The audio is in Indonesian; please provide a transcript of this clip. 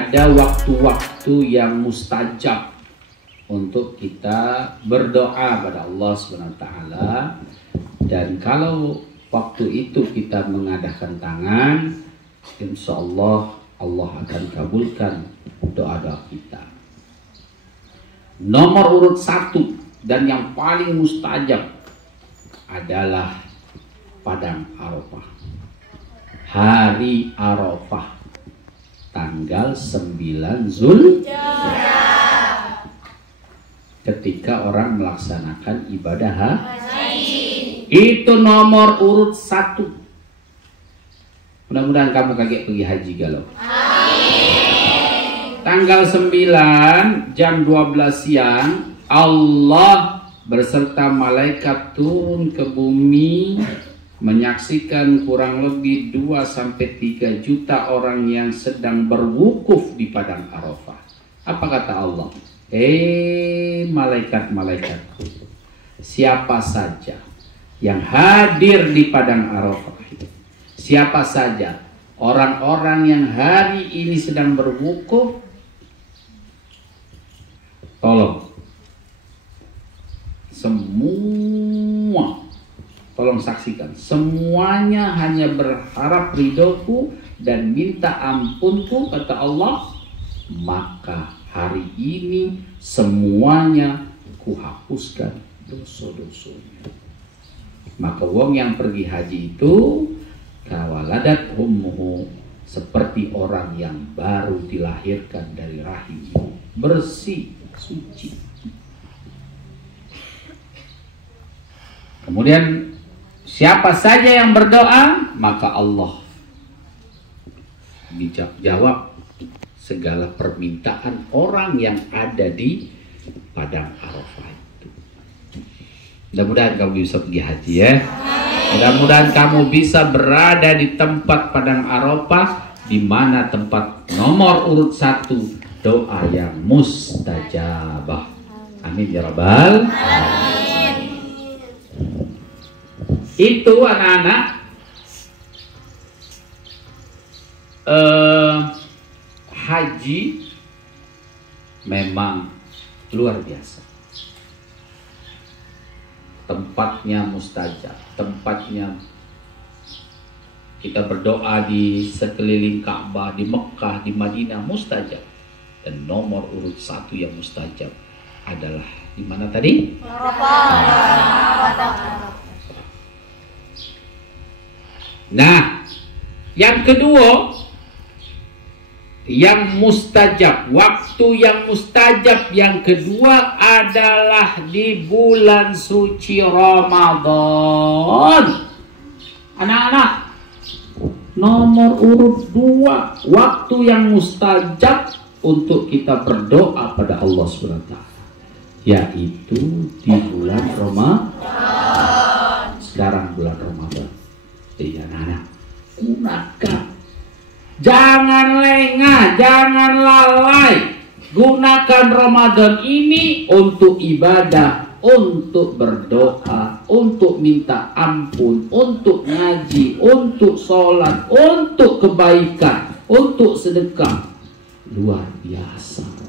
ada waktu-waktu yang mustajab untuk kita berdoa pada Allah SWT. Dan kalau waktu itu kita mengadakan tangan, insya Allah Allah akan kabulkan doa-doa kita. Nomor urut 1 dan yang paling mustajab adalah Padang Arafah. Hari Arafah tanggal 9 Zulhijjah, ketika orang melaksanakan ibadah haji. Itu nomor urut 1. Mudah-mudahan kamu kaget pergi haji galau. Tanggal 9 jam 12 siang Allah berserta malaikat turun ke bumi, menyaksikan kurang lebih 2-3 juta orang yang sedang berwukuf di Padang Arafah. Apa kata Allah? Malaikat-malaikatku, siapa saja yang hadir di Padang Arafah, siapa saja orang-orang yang hari ini sedang berwukuf, tolong semua, tolong saksikan, semuanya hanya berharap ridhoku dan minta ampunku, kata Allah, maka hari ini semuanya kuhapuskan dosa-dosanya. Maka wong yang pergi haji itu kawaladat ummuhu, seperti orang yang baru dilahirkan dari rahim, bersih, suci. Kemudian siapa saja yang berdoa, maka Allah dijawab segala permintaan orang yang ada di Padang Arafah itu. Mudah-mudahan kamu bisa pergi haji ya. Mudah-mudahan kamu bisa berada di tempat Padang Arafah, di mana tempat nomor urut 1 doa yang mustajabah. Amin ya rabbal alamin. Itu anak-anak haji memang luar biasa. Tempatnya mustajab, tempatnya kita berdoa di sekeliling Ka'bah, di Mekah, di Madinah mustajab. Dan nomor urut 1 yang mustajab adalah di mana tadi? Nah, yang kedua yang mustajab, waktu yang mustajab yang kedua adalah di bulan suci Ramadan. Anak-anak, nomor urut 2 waktu yang mustajab untuk kita berdoa pada Allah SWT, yaitu di bulan Ramadan. Sekarang bulan Ramadan. Jadi anak-anak, gunakan, jangan lengah, jangan lalai. Gunakan Ramadan ini untuk ibadah, untuk berdoa, untuk minta ampun, untuk ngaji, untuk sholat, untuk kebaikan, untuk sedekah. Luar biasa.